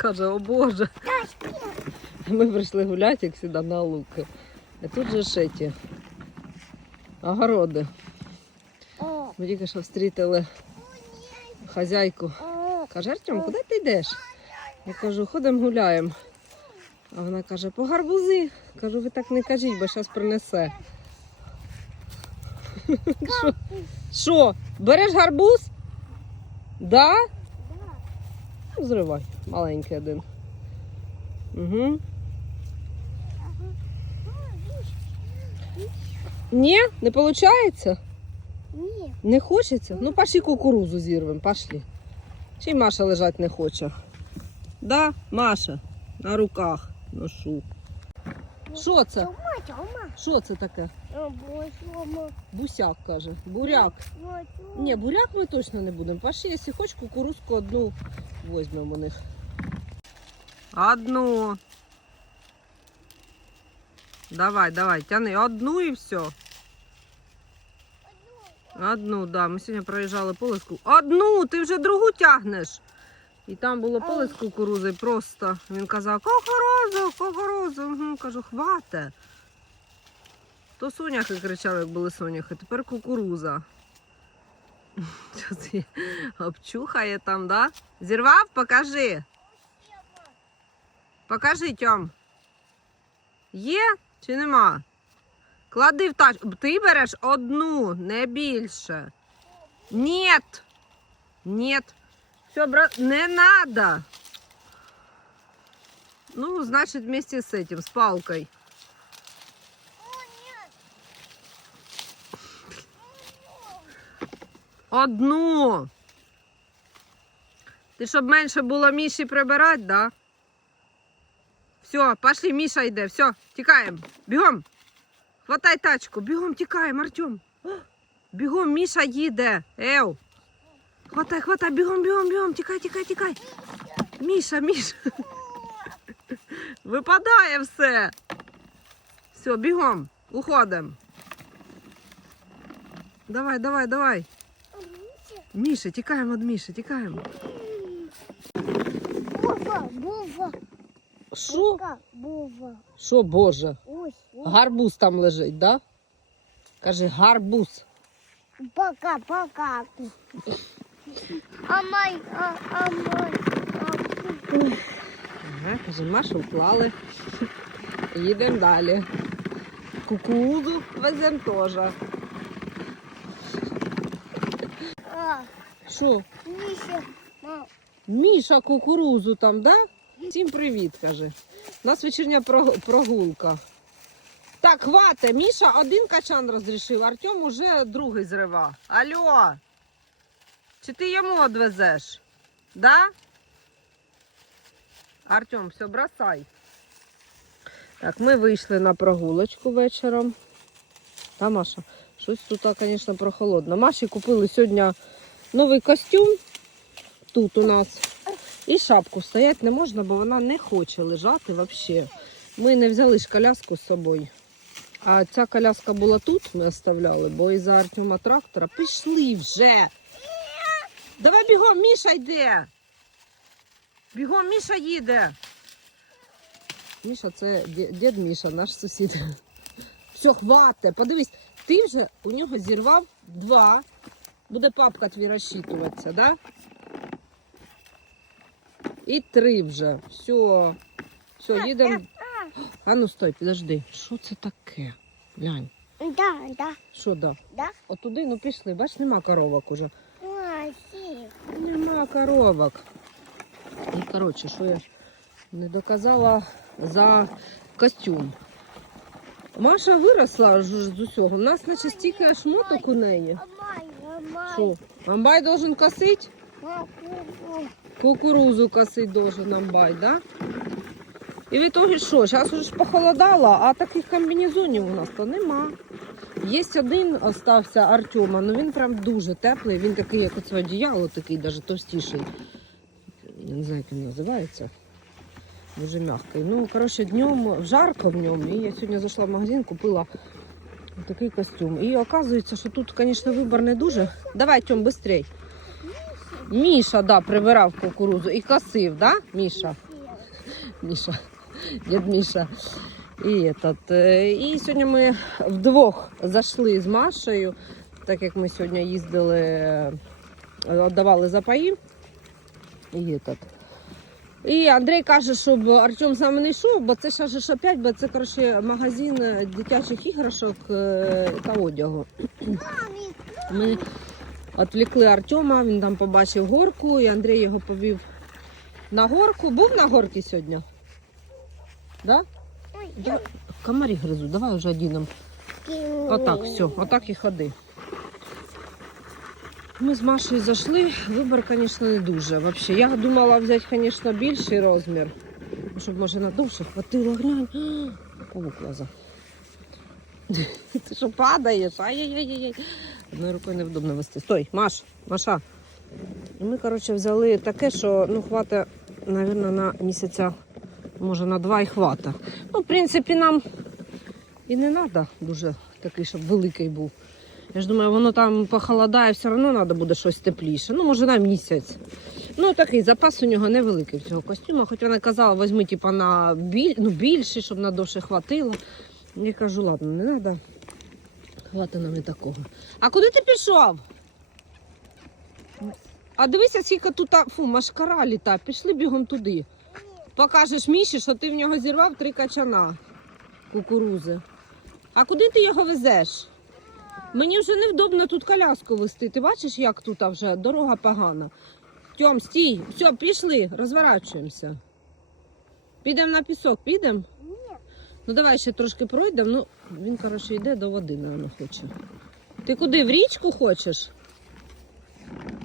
Каже, о Боже. Ми прийшли гуляти, як завжди, на луки. А тут же ж ті огороди. Ми тільки що встрітили хазяйку. Каже, Артем, куди ти йдеш? Я кажу, ходимо гуляємо. А вона каже, по гарбузи. Кажу, ви так не кажіть, бо зараз принесе. Що? Береш гарбуз? Да? Ну, Зривай, маленький один. Угу. Ні, не виходить? Ні. Не хочеться? Ну, пошли кукурузу зірвемо, пошли. Чи Маша лежать не хоче? Да, Маша, на руках ношу. Що це? Що це таке? Бусяк каже. Буряк. Ні, буряк ми точно не будемо. Пошли, якщо хочеш, кукурузку одну візьмемо у них. Одну. Давай, давай, тяни одну і все. Одну, да. Ми сьогодні проїжджали поле з ку- Одну, ти вже другу тягнеш. І там було поле з кукурузи просто. Він казав, кукурузу, кукурузу. Угу, кажу, хвате. То соняхи кричав, як були соняхи, тепер кукуруза. Обчухає там, да? Зірвав? Покажи. Покажи, Тьом. Є чи нема? Клади в тачку. Ти береш одну, не більше. Нет. Нет. Все, брат, не надо. Ну, значит, вместе с этим, с палкой. Одну. Ти щоб менше було Міші прибирати, да? Все, пошли, Міша йде, все, тікаємо. Бігом. Хватай тачку, бігом тікаємо, Артем. Бігом, Міша їде. Ев. Хватай, хватай, бігом, бігом, бігом, тікай, тікай, тікай. Міша, Міша. Випадає все. Все, бігом, уходимо. Давай, давай, давай. Міша, тікаємо від Міші, тікаємо. Бува, бува. Що? Бува, бува. Що, Боже? Ось, ось. Гарбуз там лежить, да? Каже, гарбуз. Пока, пока. А май, а, а май, а Ага, каже, Машу вклали. Їдемо далі. Кукурузу веземо теж. Що? Міша. Міша кукурузу там, да? Всім привіт, каже. У нас вечірня прогулка. Так, хвате, Міша один качан розрішив, Артем уже другий зрива. Алло. Чи ти йому одвезеш? Да? Артем, все, бросай. Так, ми вийшли на прогулочку вечором. Та, Маша, щось тут, звісно, прохолодно. Маші купили сьогодні новий костюм. Тут у нас. І шапку стоять не можна, бо вона не хоче лежати взагалі. Ми не взяли ж коляску з собою. А ця коляска була тут, ми оставляли, бо із-за Артема трактора пішли вже. Давай бігом, Міша йде. Бігом, Міша їде. Міша, це дід Міша, наш сусід. Все, хвате. Подивись, ти вже у нього зірвав два. Буде папка твій розчитуватися, да? І три вже. Все. Все, їдемо. А ну стой, підожди. Що це таке? Глянь. Да, да, Що да? да. Отуди, ну пішли. Бач, нема коровок уже. Коровок. І коротше, що я не доказала за костюм. Маша виросла з усього. У нас наче стільки шмоток у неї. Що? Амбай должен косить? Кукурузу косить должен Амбай, да? І в итоге що? Зараз уже похолодало, а таких комбінезонів у нас то нема. Є один остався Артема, ну він прям дуже теплий, він такий, як оце одіяло, такий навіть товстіший. Я не знаю, як він називається. Дуже м'який. Ну, коротше, днем жарко в ньому. І я сьогодні зайшла в магазин, купила такий костюм. І оказується, що тут, звісно, вибір не дуже. Давай, Тьом, швидше. Міша, да, прибирав кукурузу і косив, да, Міша? Міша, дід Міша. І, этот, е, і сьогодні ми вдвох зайшли з Машею, так як ми сьогодні їздили, е, віддавали запаї. І, этот. і Андрій каже, щоб Артем нами не йшов, бо це ще ж опять, бо це коротше, магазин дитячих іграшок е, та одягу. Ми відвлекли Артема, він там побачив горку, і Андрій його повів на горку. Був на горці сьогодні? Да? Ой, Да. Комарі гризуть, давай вже одінем. Отак, все, отак і ходи. Ми з Машею зайшли, вибір, звісно, не дуже. Вообще. Я думала взяти, звісно, більший розмір, щоб може надовше хватило. Глянь. Павук. Ти що падаєш? Ай-яй-яй-яй. Одною рукою невдобно вести. Стой, Маш, Маша. І ми, коротше, взяли таке, що ну, хватить, мабуть, на місяця, може на два і хвата. Ну, в принципі, нам і не треба дуже такий, щоб великий був. Я ж думаю, воно там похолодає, все одно треба буде щось тепліше. Ну, може, на місяць. Ну, такий запас у нього невеликий в цього костюма. Хоч вона казала, візьми типа, на біль... ну, більший, щоб на довше хватило. Я кажу, ладно, не треба. Хватить нам і такого. А куди ти пішов? А дивися, скільки тут фу, машкара літа. Пішли бігом туди. Покажеш Міші, що ти в нього зірвав три качана кукурузи. А куди ти його везеш? Мені вже невдобно тут коляску вести. Ти бачиш, як тут вже дорога погана. Тьом, стій, все, пішли, розворачуємося. Підемо на пісок, підемо? Ні, Ну давай ще трошки пройдемо. Ну, він, коротше, йде до води, напевно, хоче. Ти куди? В річку хочеш?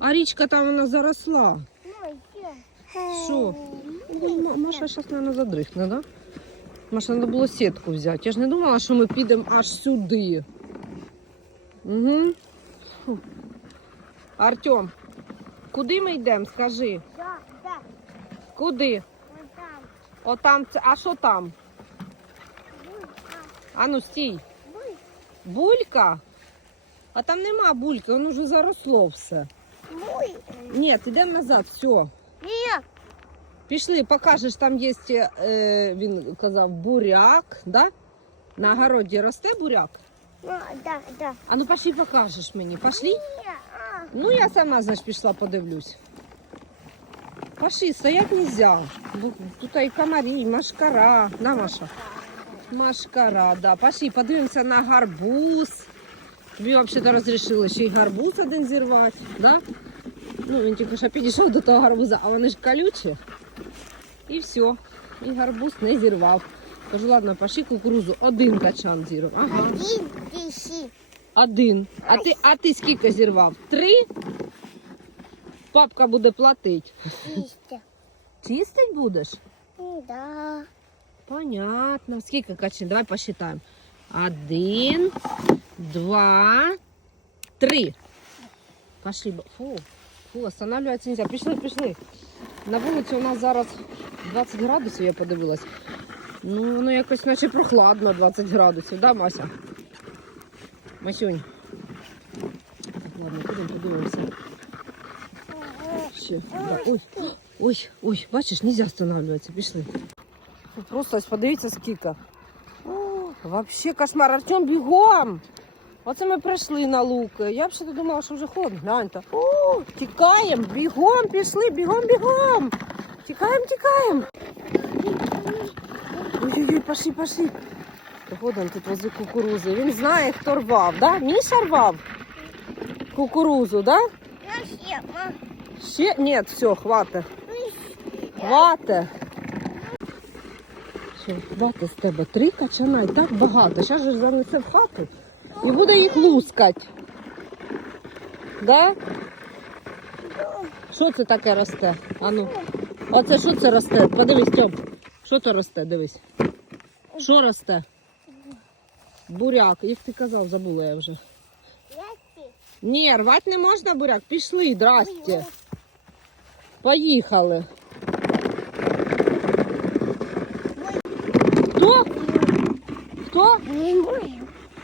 А річка там вона заросла. ой. Що? Ну, Маша зараз, мабуть, задрихне, да? Маша, треба було сітку взяти. Я ж не думала, що ми підемо аж сюди. Угу. Фу. Артем, куди ми йдемо? Скажи. Да, да, Куди? вон там. Отам, це- а що там? Буй, а, ну стій. буй. Булька? А там нема бульки, воно вже заросло все. Буй. Ні, йдемо назад, все. Ні, Пішли, покажеш, там є, е, він казав, буряк, да? На городі росте буряк? ну, да, да. А ну пошли покажеш мені. Пошли? Ну я сама, значить, пішла, подивлюсь. Пошли, стоять нельзя. Тут і комарі, і машкара. На, Маша. Машкара, да. Пошли, подивимося на гарбуз. Тобі взагалі розрішили ще й гарбуз один зірвати, да? Ну, він тільки що підійшов до того гарбуза, а вони ж колючі. І все. І гарбуз не зірвав. Кажу, ладно, пошли кукурузу. Один качан зірвав. Ага. один, десять. Один. А ти, а ти скільки зірвав? Три? Папка буде платити. Чисто. Чистить будеш? Да. Понятно. Скільки качин? Давай посчитаємо. Один, два, три. Пошли. Фу, фу, останавливаться нельзя. Пішли, пішли. На вулиці у нас зараз 20 градусів, я подивилась. Ну, воно якось наче прохладно 20 градусів, да, Мася? Масюнь. Ладно, підемо подивимося. Ще. Да. Ой, ой, ой, бачиш, нельзя останавливаться, пішли. Просто подивіться скільки. Вообще кошмар, Артем, бігом! Оце ми прийшли на лук. Я б ще думала, що вже холодно. Гляньте. О, тікаємо, бігом пішли, бігом, бігом. Тікаємо, тікаємо. Ой-ой-ой, пошли, пошли. Ходимо тут возле кукурузи. Він знає, хто рвав, да? Міша рвав кукурузу, да? Я ще. Ні, все, хватить. Хватить. Що, хватить з тебе три качана і так багато. Зараз же занесе в хату і буде їх лускати. Да? Що це таке росте? Ану. Оце що це росте? Подивись, Тьом. Що це росте? Дивись. Що росте? Буряк. Як ти казав, забула я вже. Ні, рвати не можна буряк. Пішли, здрасте. Поїхали. Хто? Хто? Не можу.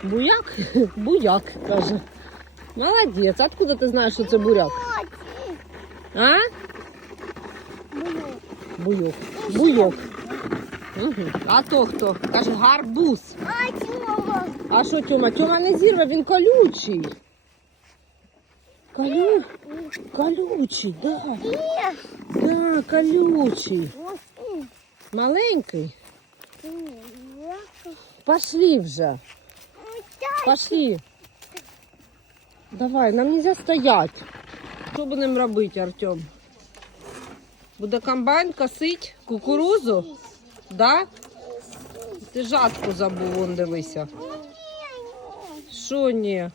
Буяк? Буяк, каже. Молодець. Откуда ти знаєш, що це буряк? А? Буйок. Буйок. А то хто? Каже, гарбуз. А, Тёма. А що Тьома? Тьома не зірве, він колючий. Колю... Колючий, да. Да, колючий. Маленький. Пошли вже. Пошли. Давай, нам нельзя стоять. Що будемо робити, Артем? Буде комбайн косить кукурузу? Да? Ти жатку забув, вон дивися. Що ні?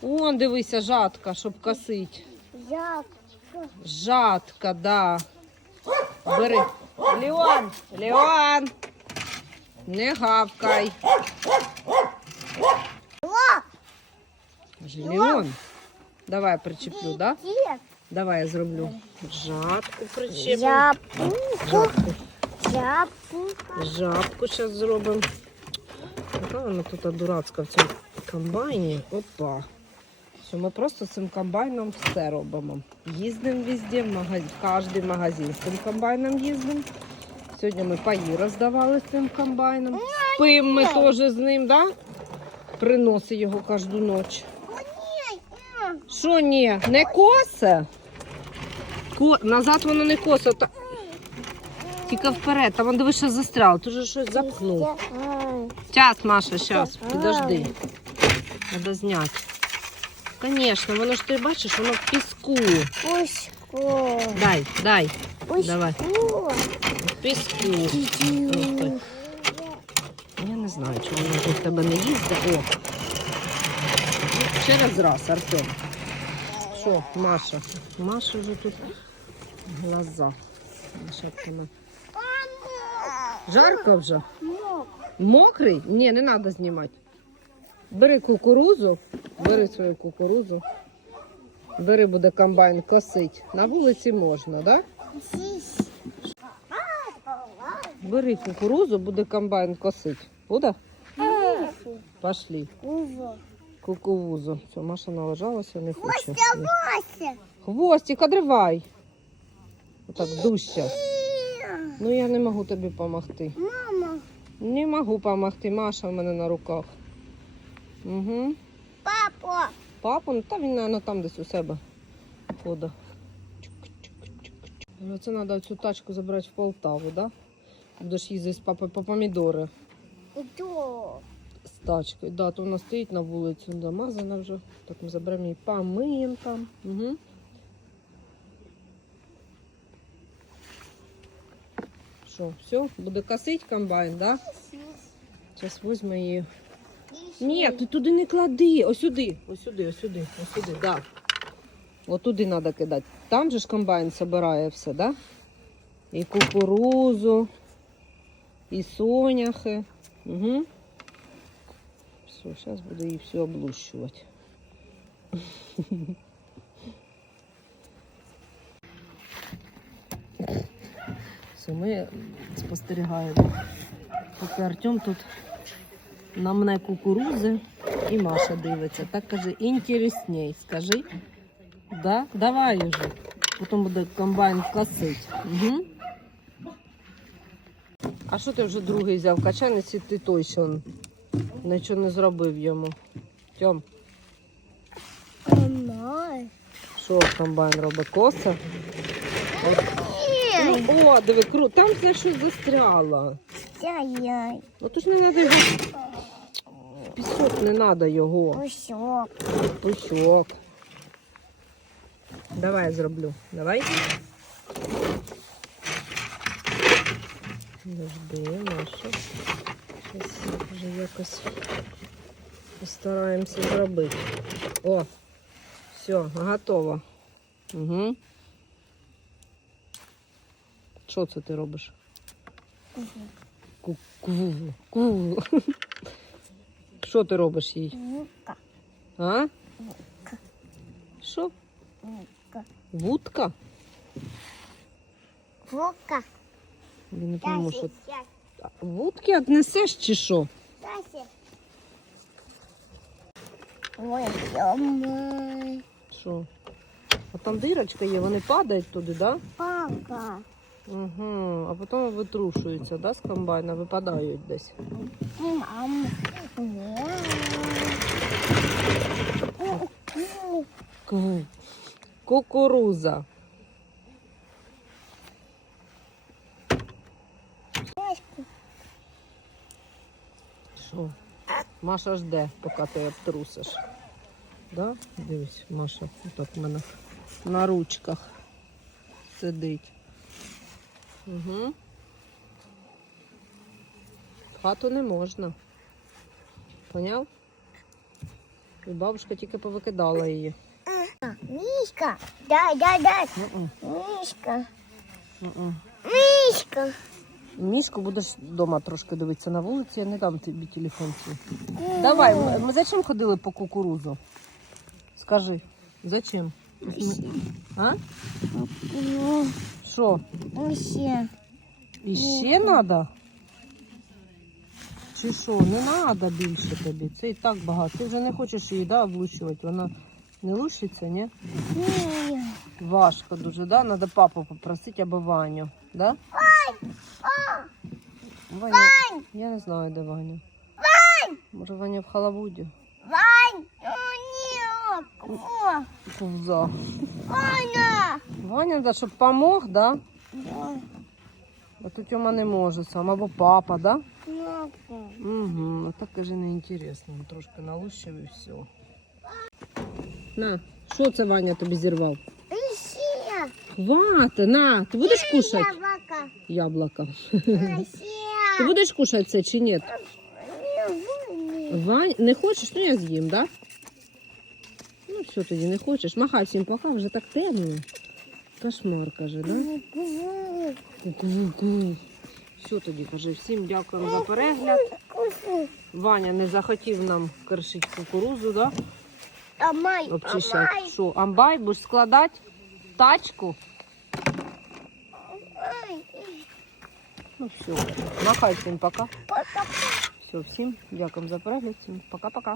Вон дивися, жатка, щоб косить. Я. Жатка, да. Бери. Леон, Леон. Не гавкай. Каже, Леон. Давай я причеплю, да? Давай я зроблю. Жатку причеплю. Жабку. Жабку. Жабку. Жабку зараз зробимо. Яка вона тут дурацька в цьому комбайні. Опа. Що ми просто цим комбайном все робимо. Їздимо везде, в магазин, кожен магазин з цим комбайном їздимо. Сьогодні ми паї роздавали з цим комбайном. Спимо ми теж з ним, да? Приносить його кожну ніч. Що ні? Не косе? Ко... Назад воно не косе. Та... Тільки вперед, там воно дивишся застрял, ти вже щось запхнув. Час, Маша, зараз, підожди. Треба зняти. Звісно, воно ж ти бачиш, воно в піску. Пусько. Дай, дай, Давай. В піску. Я не знаю, чому воно тут в тебе не їздить. О. Ще раз раз, Артем. Що, Маша? Маша вже тут глаза. Жарко вже? Мокрий? Ні, не треба знімати. Бери кукурузу, бери свою кукурузу. Бери, буде комбайн косить. На вулиці можна, так? Бери кукурузу, буде комбайн косить. Буде? Пошли. Кукурузу. Все, Маша налажалася, не хоче. Хвостик, одривай. Отак дужче. Ну я не можу тобі допомогти. Мама. Не можу допомогти, Маша в мене на руках. Угу. Папа. Папа, ну та він, мабуть, там десь у себе ходить. Це треба цю тачку забрати в Полтаву, так? Да? Будеш їздити з папою по помідори Иду. З тачкою. Да, то вона стоїть на вулиці, замазана вже. Так ми заберемо її помиємо там. Угу. Що, все, буде косить комбайн, так? Да? Зараз візьмемо її. Ні, ти туди не клади. Ось сюди, ось сюди, ось сюди, ось сюди, да. От туди треба кидати. Там же ж комбайн збирає все, да? І кукурузу, і соняхи. Угу. Все, зараз буду її все облущувати. Все, ми спостерігаємо. Поки Артем тут на мене кукурузи і Маша дивиться. Так каже, інтересней, скажи. Да? Давай уже. Потім буде комбайн косить. Угу. А що ти вже другий взяв? Качанець і ти той, що он нічого не зробив йому. Тьом, Мама. що комбайн робить? Коса? Ну, о, диви, круто. Там це щось застряло. Яй-яй. Ну то ж не треба його. Пісок не треба його. Пусок. Пусок. Давай я зроблю. Давай. Завжди наша. Зараз вже якось постараємося зробити. О, все, готово. Угу. Що це ти робиш? Ку-ку. Ку. Що ти робиш їй? Вука. А? Що? Вука. Вудка? Вука. Я не пойму, що. Вудки віднесеш чи що? Ой, ё Що? А там дирочка є, вони падають туди, да? Папа. Угу. А потім витрушуються, да, з комбайна, випадають десь. Мам. Кукуруза. Що? Маша жде, поки ти обтрусиш. Да? Дивись, Маша так в мене на ручках сидить. Угу. В хату не можна. Поняв? І бабушка тільки повикидала її. Мишка. Дай, дай, дай. Мгм. Мишка. Мішку будеш вдома трошки дивитися на вулиці, я не дам тобі телефон. Давай, ми, ми зачем ходили по кукурузу? Скажи, зачем? А? Що? Усе. Іще треба? Чи що? Не треба більше тобі. Це і так багато. Ти вже не хочеш її да, облущувати. Вона не лущиться, ні? Ні. Важко дуже, да? Треба папу попросити або Ваню. Да? Ваня. Я не знаю, де Ваня. Вань! Може Ваня в халабуді? Вань. Ну, ні. О, Повза. Ваня. Ваня, да, щоб помог, да? Да. А то Тьома не може сам, або папа, да? Папа. Угу, ну так каже, не інтересно. Трошки налущив і все. На, що це Ваня тобі зірвав? Іще. Хвати, на, ти будеш кушати Яблоко. яблуко? Ти будеш кушати це чи ні? Вань, не хочеш? Ну я з'їм, да? Ну все тоді не хочеш. Махай всім пока, вже так темно. Кошмар, каже, да? Все тоді, каже, всім дякуємо за перегляд. Ваня не захотів нам кришити кукурузу, да? Амай, Обчищати. Що, амбай, будеш складати тачку? Ну все, махай всім пока. Пока. Все, всім дякуємо за перегляд. Всім пока-пока.